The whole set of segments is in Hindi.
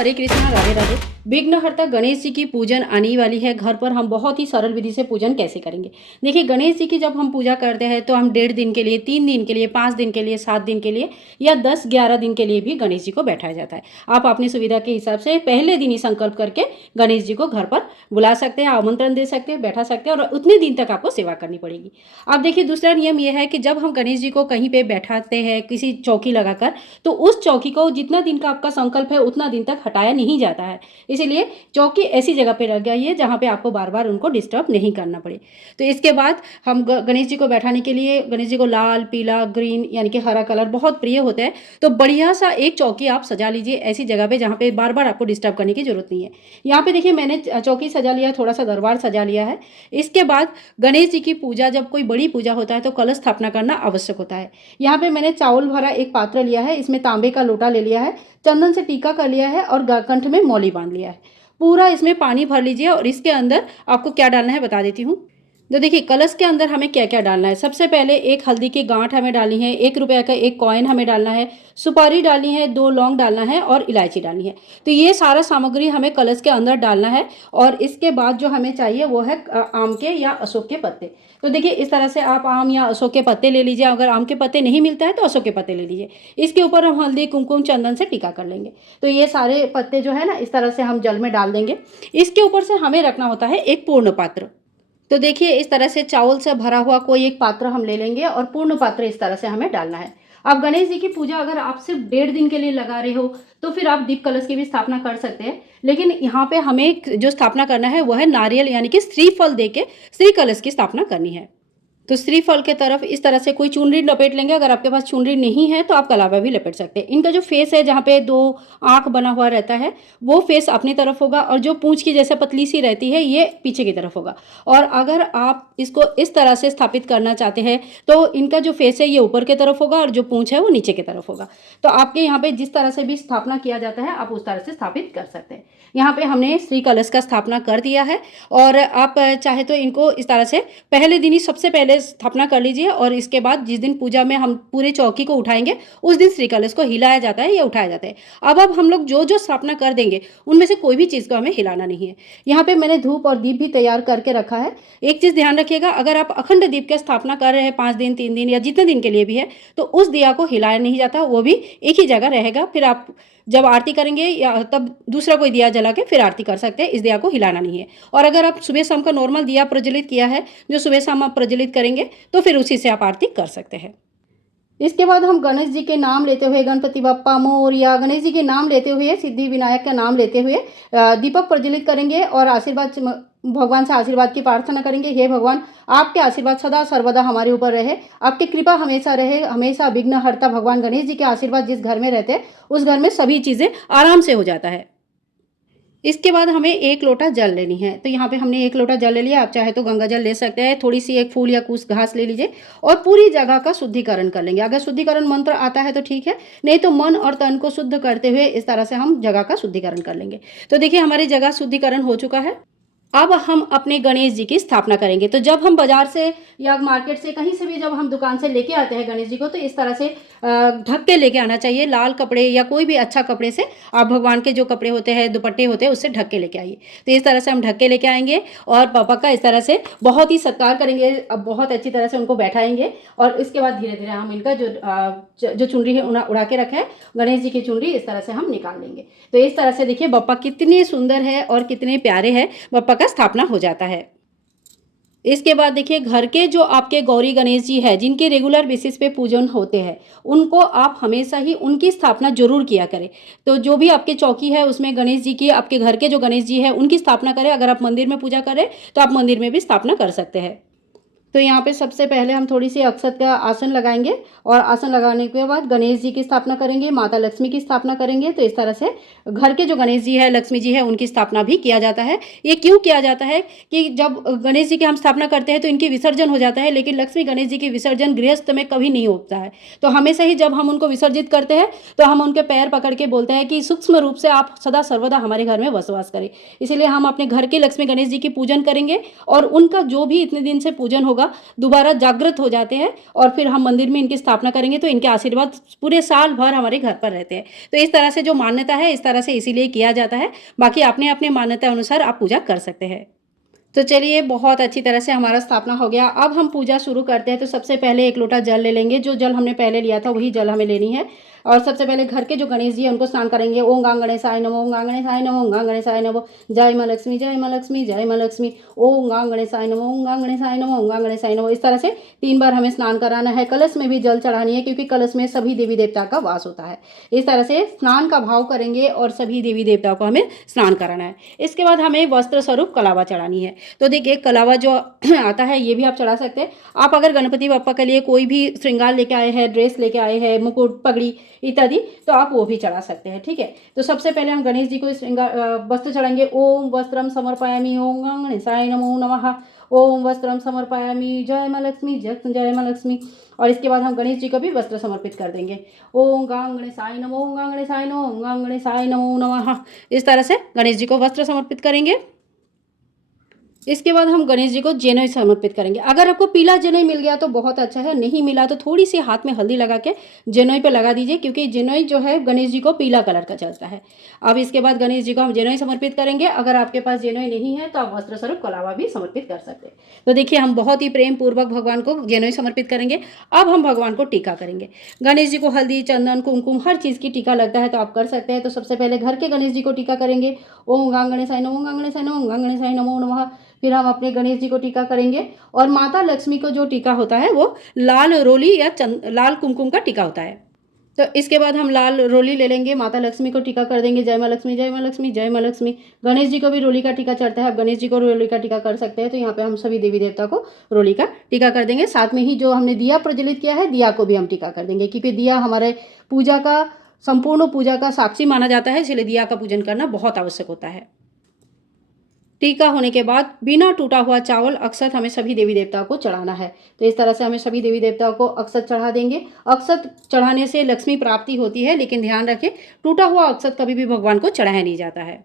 हरे कृष्णा, राधे राधे। विघ्नहर्ता गणेश जी की पूजन आने वाली है घर पर। हम बहुत ही सरल विधि से पूजन कैसे करेंगे। देखिए, गणेश जी की जब हम पूजा करते हैं तो हम 1.5 दिन के लिए, 3 दिन के लिए, 5 दिन के लिए, 7 दिन के लिए या 10-11 दिन के लिए भी गणेश जी को बैठाया जाता है। आप अपनी सुविधा के हिसाब से पहले दिन ही संकल्प करके गणेश जी को घर पर बुला सकते हैं, आमंत्रण दे सकते हैं, बैठा सकते हैं और उतने दिन तक आपको सेवा करनी पड़ेगी। अब देखिए, दूसरा नियम यह है कि जब हम गणेश जी को कहीं पे बैठाते हैं किसी चौकी लगाकर, तो उस चौकी को जितना दिन का आपका संकल्प है उतना दिन तक हटाया नहीं जाता है। इसीलिए चौकी ऐसी जगह पे रख गई है जहाँ पे आपको बार बार उनको डिस्टर्ब नहीं करना पड़े। तो इसके बाद हम गणेश जी को बैठाने के लिए, गणेश जी को लाल, पीला, ग्रीन यानी कि हरा कलर बहुत प्रिय होता है, तो बढ़िया सा एक चौकी आप सजा लीजिए ऐसी जगह पे जहाँ पे बार बार आपको डिस्टर्ब करने की जरूरत नहीं है। यहाँ पे देखिए, मैंने चौकी सजा लिया, थोड़ा सा दरबार सजा लिया है। इसके बाद गणेश जी की पूजा, जब कोई बड़ी पूजा होता है तो कलश स्थापना करना आवश्यक होता है। यहाँ पे मैंने चावल भरा एक पात्र लिया है, इसमें तांबे का लोटा ले लिया है, चंदन से टीका कर लिया है और कंठ में मौली बांध लिया है। पूरा इसमें पानी भर लीजिए और इसके अंदर आपको क्या डालना है बता देती हूँ। तो देखिए, कलश के अंदर हमें क्या क्या डालना है। सबसे पहले एक हल्दी की गांठ हमें डालनी है, 1 रुपये का एक कॉइन हमें डालना है, सुपारी डालनी है, 2 लौंग डालना है और इलायची डालनी है। तो ये सारा सामग्री हमें कलश के अंदर डालना है। और इसके बाद जो हमें चाहिए वो है आम के या अशोक के पत्ते। तो देखिए, इस तरह से आप आम या अशोक के पत्ते ले लीजिए। अगर आम के पत्ते नहीं मिलता है तो अशोक के पत्ते ले लीजिए। इसके ऊपर हम हल्दी, कुमकुम, चंदन से टीका कर लेंगे। तो ये सारे पत्ते जो है ना, इस तरह से हम जल में डाल देंगे। इसके ऊपर से हमें रखना होता है एक पूर्ण पात्र। तो देखिए, इस तरह से चावल से भरा हुआ कोई एक पात्र हम ले लेंगे और पूर्ण पात्र इस तरह से हमें डालना है। अब गणेश जी की पूजा अगर आप सिर्फ 1.5 दिन के लिए लगा रहे हो तो फिर आप दीप कलश की भी स्थापना कर सकते हैं। लेकिन यहाँ पे हमें जो स्थापना करना है वह है नारियल यानी कि श्रीफल दे के श्री कलश की स्थापना करनी है। तो श्रीफल के तरफ इस तरह से कोई चुनरी लपेट लेंगे। अगर आपके पास चुनरी नहीं है तो आप कलावा भी लपेट सकते हैं। इनका जो फेस है, जहाँ पे 2 आंख बना हुआ रहता है, वो फेस अपनी तरफ होगा और जो पूंछ की जैसे पतली सी रहती है ये पीछे की तरफ होगा। और अगर आप इसको इस तरह से स्थापित करना चाहते हैं तो इनका जो फेस है ये ऊपर की तरफ होगा और जो पूंछ है वो नीचे की तरफ होगा। तो आपके यहाँ पे जिस तरह से भी स्थापना किया जाता है आप उस तरह से स्थापित कर सकते हैं। यहाँ पे हमने श्री कलश का स्थापना कर दिया है और आप चाहे तो इनको इस तरह से पहले दिन ही सबसे पहले स्थापना कर लीजिए। और इसके बाद जिस दिन पूजा में हम पूरे चौकी को उठाएंगे उस दिन श्री कलश को हिलाया जाता है या उठाया जाता है। अब हम लोग जो जो स्थापना कर देंगे उनमें से कोई भी चीज़ को हमें हिलाना नहीं है। यहाँ पे मैंने धूप और दीप भी तैयार करके रखा है। एक चीज़ ध्यान रखिएगा, अगर आप अखंड दीप की स्थापना कर रहे हैं 5 दिन, 3 दिन या जितने दिन के लिए भी है, तो उस दिया को हिलाया नहीं जाता, वो भी एक ही जगह रहेगा। फिर आप जब आरती करेंगे या तब दूसरा कोई दिया जला के फिर आरती कर सकते हैं। इस दिया को हिलाना नहीं है। और अगर आप सुबह शाम का नॉर्मल दिया प्रज्वलित किया है, जो सुबह शाम आप प्रज्वलित करेंगे, तो फिर उसी से आप आरती कर सकते हैं। इसके बाद हम गणेश जी के नाम लेते हुए, गणपति बप्पा मोरया, गणेश जी के नाम लेते हुए, सिद्धि विनायक का नाम लेते हुए दीपक प्रज्वलित करेंगे और भगवान से आशीर्वाद की प्रार्थना करेंगे। हे भगवान, आपके आशीर्वाद सदा सर्वदा हमारे ऊपर रहे, आपकी कृपा हमेशा रहे। हमेशा विघ्नहर्ता भगवान गणेश जी के आशीर्वाद जिस घर में रहते हैं उस घर में सभी चीज़ें आराम से हो जाता है। इसके बाद हमें 1 लोटा जल लेनी है। तो यहाँ पे हमने 1 लोटा जल ले लिया। आप चाहे तो गंगा जल ले सकते हैं। थोड़ी सी एक फूल या कुछ घास ले लीजिए और पूरी जगह का शुद्धिकरण कर लेंगे। अगर शुद्धिकरण मंत्र आता है तो ठीक है, नहीं तो मन और तन को शुद्ध करते हुए इस तरह से हम जगह का शुद्धिकरण कर लेंगे। तो देखिए, हमारी जगह शुद्धिकरण हो चुका है। अब हम अपने गणेश जी की स्थापना करेंगे। तो जब हम बाजार से या मार्केट से कहीं से भी जब हम दुकान से लेके आते हैं गणेश जी को, तो इस तरह से ढक के लेके आना चाहिए। लाल कपड़े या कोई भी अच्छा कपड़े से आप भगवान के जो कपड़े होते हैं, दुपट्टे होते हैं, उससे ढक के लेके आइए। तो इस तरह से हम ढक के लेके आएंगे और पापा का इस तरह से बहुत ही सत्कार करेंगे। अब बहुत अच्छी तरह से उनको बैठाएंगे और इसके बाद धीरे धीरे हम इनका जो चुनरी है उड़ा के रखे गणेश जी की चुनरी इस तरह से हम निकाल लेंगे। तो इस तरह से देखिए बप्पा कितने सुंदर है और कितने प्यारे हैं, बप्पा का स्थापना हो जाता है। इसके बाद देखिए, घर के जो आपके गौरी गणेश जी है जिनके रेगुलर बेसिस पे पूजन होते हैं, उनको आप हमेशा ही उनकी स्थापना जरूर किया करें। तो जो भी आपके चौकी है उसमें गणेश जी की, आपके घर के जो गणेश जी है उनकी स्थापना करें। अगर आप मंदिर में पूजा करें तो आप मंदिर में भी स्थापना कर सकते हैं। तो यहाँ पे सबसे पहले हम थोड़ी सी अक्षत का आसन लगाएंगे और आसन लगाने के बाद गणेश जी की स्थापना करेंगे, माता लक्ष्मी की स्थापना करेंगे। तो इस तरह से घर के जो गणेश जी है, लक्ष्मी जी है, उनकी स्थापना भी किया जाता है। ये क्यों किया जाता है कि जब गणेश जी की हम स्थापना करते हैं तो इनकी विसर्जन हो जाता है, लेकिन लक्ष्मी गणेश जी की विसर्जन गृहस्थ में कभी नहीं होता है। तो हमेशा ही जब हम उनको विसर्जित करते हैं तो हम उनके पैर पकड़ के बोलते हैं कि सूक्ष्म रूप से आप सदा सर्वदा हमारे घर में बसवास करें। इसीलिए हम अपने घर के लक्ष्मी गणेश जी की पूजन करेंगे और उनका जो भी इतने दिन से पूजन होगा होगा, दोबारा जागृत हो जाते हैं और फिर हम मंदिर में इनकी स्थापना करेंगे तो इनके आशीर्वाद पूरे साल भर हमारे घर पर रहते हैं। तो इस तरह से जो मान्यता है, इस तरह से इसीलिए किया जाता है। बाकी अपने अपने मान्यता अनुसार आप पूजा कर सकते हैं। तो चलिए, बहुत अच्छी तरह से हमारा स्थापना हो गया। अब हम पूजा शुरू करते हैं। तो सबसे पहले एक लोटा जल ले लेंगे। जो जल हमने पहले लिया था वही जल हमें लेनी है। और सबसे पहले घर के जो गणेश जी हैं उनको स्नान करेंगे। ओम गंग गणेशाय नमः, ओम गंग गणेशाय नमः, ओम गंग गणेशाय नमः। जय माँ लक्ष्मी, जय माँ लक्ष्मी, जय माँ लक्ष्मी। ओम गंग गणेशाय नमः, ओम गंग गणेशाय नमः, ओम गंग गणेशाय नमः। इस तरह से 3 बार हमें स्नान कराना है। कलश में भी जल चढ़ानी है क्योंकि कलश में सभी देवी देवता का वास होता है। इस तरह से स्नान का भाव करेंगे और सभी देवी देवताओं को हमें स्नान कराना है। इसके बाद हमें वस्त्र स्वरूप कलावा चढ़ानी है। तो देखिए, कलावा जो आता है ये भी आप चढ़ा सकते हैं। आप अगर गणपति बप्पा के लिए कोई भी श्रृंगार लेके आए हैं, ड्रेस लेके आए हैं, मुकुट, पगड़ी इत्यादि, तो आप वो भी चढ़ा सकते हैं। ठीक है। तो सबसे पहले हम गणेश जी को श्रृंगार वस्त्र चढ़ाएंगे। ओम वस्त्रम समर्पयामि, ओम गंग गणेशाय नमो नमः। ओम वस्त्रम समर्पयामि, जय माँ लक्ष्मी, जय माँ लक्ष्मी। और इसके बाद हम गणेश जी को भी वस्त्र समर्पित कर देंगे। ओम गंग गणेशाय नमो, ओम गंग गणेशाय नमो, ओम गंग गणेशाय नमो नमः। इस तरह से गणेश जी को वस्त्र समर्पित करेंगे। इसके बाद हम गणेश जी को जनेऊ समर्पित करेंगे। अगर आपको पीला जनेऊ मिल गया तो बहुत अच्छा है, नहीं मिला तो थोड़ी सी हाथ में हल्दी लगा के जनेऊ पे लगा दीजिए, क्योंकि जनेऊ जो है गणेश जी को पीला कलर का चलता है। अब इसके बाद गणेश जी को हम जनेऊ समर्पित करेंगे। अगर आपके पास जनेऊ नहीं है तो आप वस्त्र स्वरूप कलावा भी समर्पित कर सकते हैं। तो देखिए, हम बहुत ही प्रेम पूर्वक भगवान को जनेऊ समर्पित करेंगे। अब हम भगवान को टीका करेंगे। गणेश जी को हल्दी, चंदन, कुमकुम हर चीज़ की टीका लगता है, तो आप कर सकते हैं। तो सबसे पहले घर के गणेश जी को टीका करेंगे। ओम गंग गणेशाय नमो, ओम गंग गणेशाय नमो, ओम गंग गणेशाय नमो नमः। फिर हम अपने गणेश जी को टीका करेंगे। और माता लक्ष्मी को जो टीका होता है वो लाल रोली या लाल कुमकुम का टीका होता है। तो इसके बाद हम लाल रोली ले लेंगे, माता लक्ष्मी को टीका कर देंगे। जय माँ लक्ष्मी, जय माँ लक्ष्मी, जय माँ लक्ष्मी। गणेश जी को भी रोली का टीका चढ़ता है। अब गणेश जी को रोली का टीका कर सकते हैं। तो यहाँ पे हम सभी देवी देवता को रोली का टीका कर देंगे। साथ में ही जो हमने दिया प्रज्वलित किया है, दिया को भी हम टीका कर देंगे, क्योंकि दिया हमारे पूजा का, संपूर्ण पूजा का साक्षी माना जाता है। इसलिए दिया का पूजन करना बहुत आवश्यक होता है। टीका होने के बाद बिना टूटा हुआ चावल अक्षत हमें सभी देवी देवताओं को चढ़ाना है। तो इस तरह से हमें सभी देवी देवताओं को अक्षत चढ़ा देंगे। अक्षत चढ़ाने से लक्ष्मी प्राप्ति होती है, लेकिन ध्यान रखें, टूटा हुआ अक्षत कभी भी भगवान को चढ़ाया नहीं जाता है।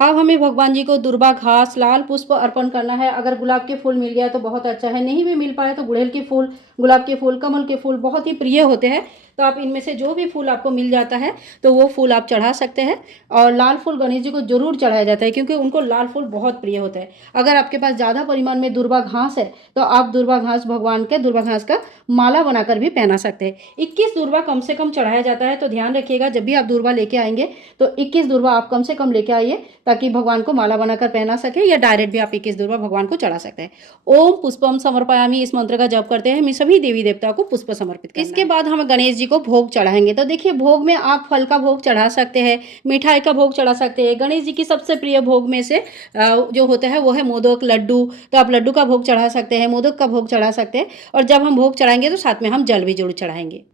अब हमें भगवान जी को दुर्वा घास, लाल पुष्प अर्पण करना है। अगर गुलाब के फूल मिल गया तो बहुत अच्छा है, नहीं भी मिल पाए तो गुड़हल के फूल, गुलाब के फूल, कमल के फूल बहुत ही प्रिय होते हैं। तो आप इनमें से जो भी फूल आपको मिल जाता है तो वो फूल आप चढ़ा सकते हैं। और लाल फूल गणेश जी को जरूर चढ़ाया जाता है, क्योंकि उनको लाल फूल बहुत प्रिय होते हैं। अगर आपके पास ज़्यादा परिमाण में दुर्वा घास है तो आप दुर्वा घास, भगवान के दुर्वा घास का माला बनाकर भी पहना सकते हैं। 21 दुर्वा कम से कम चढ़ाया जाता है। तो ध्यान रखिएगा, जब भी आप दुर्वा लेके आएंगे तो 21 दुर्वा आप कम से कम लेके आइए, ताकि भगवान को माला बनाकर पहना सके, या डायरेक्ट भी आप 21 दुर्वा भगवान को चढ़ा सकते हैं। ओम पुष्पम समर्पयामि, इस मंत्र का जप करते हैं हमें सभी देवी देवताओं को पुष्प समर्पित करना है। इसके बाद हम गणेश जी को भोग चढ़ाएंगे। तो देखिए, भोग में आप फल का भोग चढ़ा सकते हैं, मिठाई का भोग चढ़ा सकते हैं। गणेश जी की सबसे प्रिय भोग में से जो होता है वो है मोदक, लड्डू। तो आप लड्डू का भोग चढ़ा सकते हैं, मोदक का भोग चढ़ा सकते हैं। और जब हम भोग चढ़ाएंगे तो साथ में हम जल भी जरूर चढ़ाएंगे।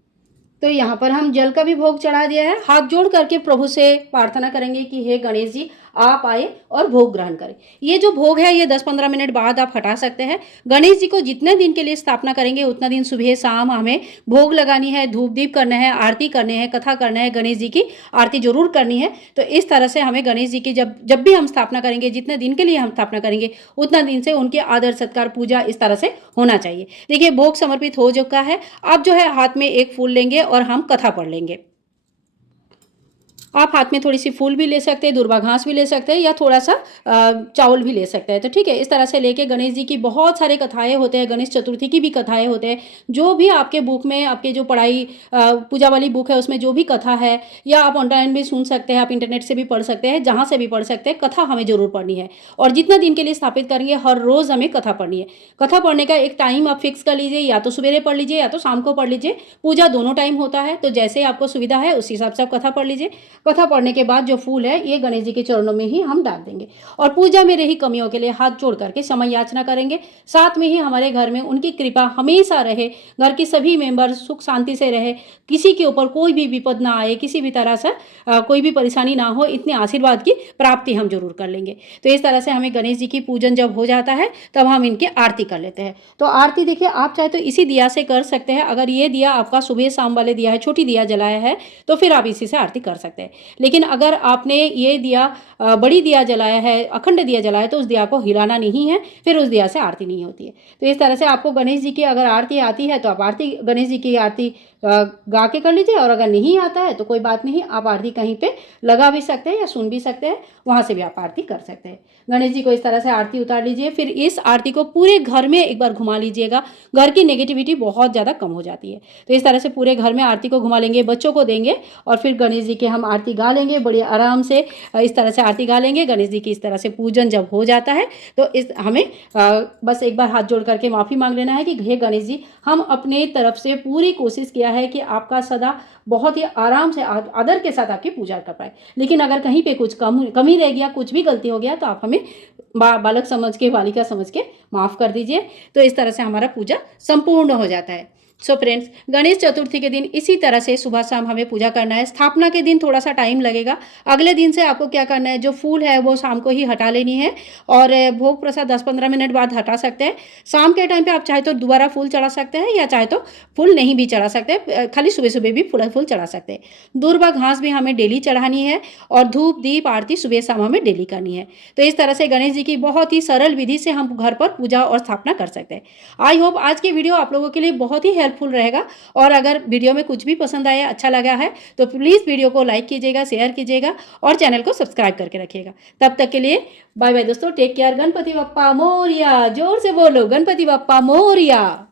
तो यहाँ पर हम जल का भी भोग चढ़ा दिया है। हाथ जोड़ करके प्रभु से प्रार्थना करेंगे कि हे गणेश जी, आप आए और भोग ग्रहण करें। ये जो भोग है ये 10-15 मिनट बाद आप हटा सकते हैं। गणेश जी को जितने दिन के लिए स्थापना करेंगे उतना दिन सुबह शाम हमें भोग लगानी है, धूप दीप करना है, आरती करने हैं, कथा करना है, गणेश जी की आरती जरूर करनी है। तो इस तरह से हमें गणेश जी की जब भी हम स्थापना करेंगे, जितने दिन के लिए हम स्थापना करेंगे उतना दिन से उनके आदर सत्कार, पूजा इस तरह से होना चाहिए। देखिए, भोग समर्पित हो चुका है। अब जो है हाथ में एक फूल लेंगे और हम कथा पढ़ लेंगे। आप हाथ में थोड़ी सी फूल भी ले सकते हैं, दुर्वा घास भी ले सकते हैं, या थोड़ा सा चावल भी ले सकते हैं। तो ठीक है, इस तरह से लेके गणेश जी की बहुत सारे कथाएं होते हैं, गणेश चतुर्थी की भी कथाएं होते हैं। जो भी आपके बुक में, आपके जो पढ़ाई पूजा वाली बुक है उसमें जो भी कथा है, या आप ऑनलाइन भी सुन सकते हैं, आप इंटरनेट से भी पढ़ सकते हैं, जहाँ से भी पढ़ सकते हैं। कथा हमें जरूर पढ़नी है, और जितना दिन के लिए स्थापित करेंगे हर रोज़ हमें कथा पढ़नी है। कथा पढ़ने का एक टाइम आप फिक्स कर लीजिए, या तो सवेरे पढ़ लीजिए या तो शाम को पढ़ लीजिए। पूजा दोनों टाइम होता है, तो जैसे आपको सुविधा है उस हिसाब से आप कथा पढ़ लीजिए। कथा पढ़ने के बाद जो फूल है ये गणेश जी के चरणों में ही हम डाल देंगे, और पूजा में रही कमियों के लिए हाथ जोड़ करके समय याचना करेंगे। साथ में ही हमारे घर में उनकी कृपा हमेशा रहे, घर के सभी मेंबर सुख शांति से रहे, किसी के ऊपर कोई भी विपद ना आए, किसी भी तरह से कोई भी परेशानी ना हो, इतने आशीर्वाद की प्राप्ति हम जरूर कर लेंगे। तो इस तरह से हमें गणेश जी की पूजन जब हो जाता है तब हम इनकी आरती कर लेते हैं। तो आरती देखिए, आप चाहे तो इसी दिया से कर सकते हैं। अगर ये दिया आपका सुबह शाम वाले दिया है, छोटी दिया जलाया है, तो फिर आप इसी से आरती कर सकते हैं। है। लेकिन अगर आपने ये दिया बड़ी दिया जलाया है, अखंड दिया जलाया है, तो उस दिया को हिलाना नहीं है, फिर उस दिया से आरती नहीं होती है। तो इस तरह से आपको गणेश जी की अगर आरती आती है तो आप आरती गणेश जी की आरती गा के कर लीजिए, और अगर नहीं आता है तो कोई बात नहीं, आप आरती कहीं पे लगा भी सकते हैं या सुन भी सकते हैं, वहाँ से भी आप आरती कर सकते हैं। गणेश जी को इस तरह से आरती उतार लीजिए। फिर इस आरती को पूरे घर में एक बार घुमा लीजिएगा, घर की नेगेटिविटी बहुत ज़्यादा कम हो जाती है। तो इस तरह से पूरे घर में आरती को घुमा लेंगे, बच्चों को देंगे, और फिर गणेश जी की हम आरती गा लेंगे बड़ी आराम से। इस तरह से आरती गा लेंगे। गणेश जी की इस तरह से पूजन जब हो जाता है तो इस हमें बस एक बार हाथ जोड़ करके माफ़ी मांग लेना है कि हे गणेश जी, हम अपने तरफ से पूरी कोशिश किया है कि आपका सदा बहुत ही आराम से आदर के साथ आपकी पूजा कर पाए। लेकिन अगर कहीं पे कुछ कमी रह गया, कुछ भी गलती हो गया, तो आप हमें बालक समझ के, बालिका समझ के माफ़ कर दीजिए। तो इस तरह से हमारा पूजा संपूर्ण हो जाता है। सो फ्रेंड्स, गणेश चतुर्थी के दिन इसी तरह से सुबह शाम हमें पूजा करना है। स्थापना के दिन थोड़ा सा टाइम लगेगा। अगले दिन से आपको क्या करना है, जो फूल है वो शाम को ही हटा लेनी है, और भोग प्रसाद 10-15 मिनट बाद हटा सकते हैं। शाम के टाइम पे आप चाहे तो दोबारा फूल चढ़ा सकते हैं, या चाहे तो फूल नहीं भी चढ़ा सकते, खाली सुबह सुबह भी फूल चढ़ा सकते हैं। दूर्वा घास भी हमें डेली चढ़ानी है, और धूप दीप आरती सुबह शाम हमें डेली करनी है। तो इस तरह से गणेश जी की बहुत ही सरल विधि से हम घर पर पूजा और स्थापना कर सकते हैं। आई होप आज की वीडियो आप लोगों के लिए बहुत ही हेल्पफुल रहेगा। और अगर वीडियो में कुछ भी पसंद आया, अच्छा लगा है, तो प्लीज़ वीडियो को लाइक कीजिएगा, शेयर कीजिएगा, और चैनल को सब्सक्राइब करके रखिएगा। तब तक के लिए बाय बाय दोस्तों, टेक केयर। गणपति बप्पा मोरिया। जोर से बोलो, गणपति बप्पा मोरिया।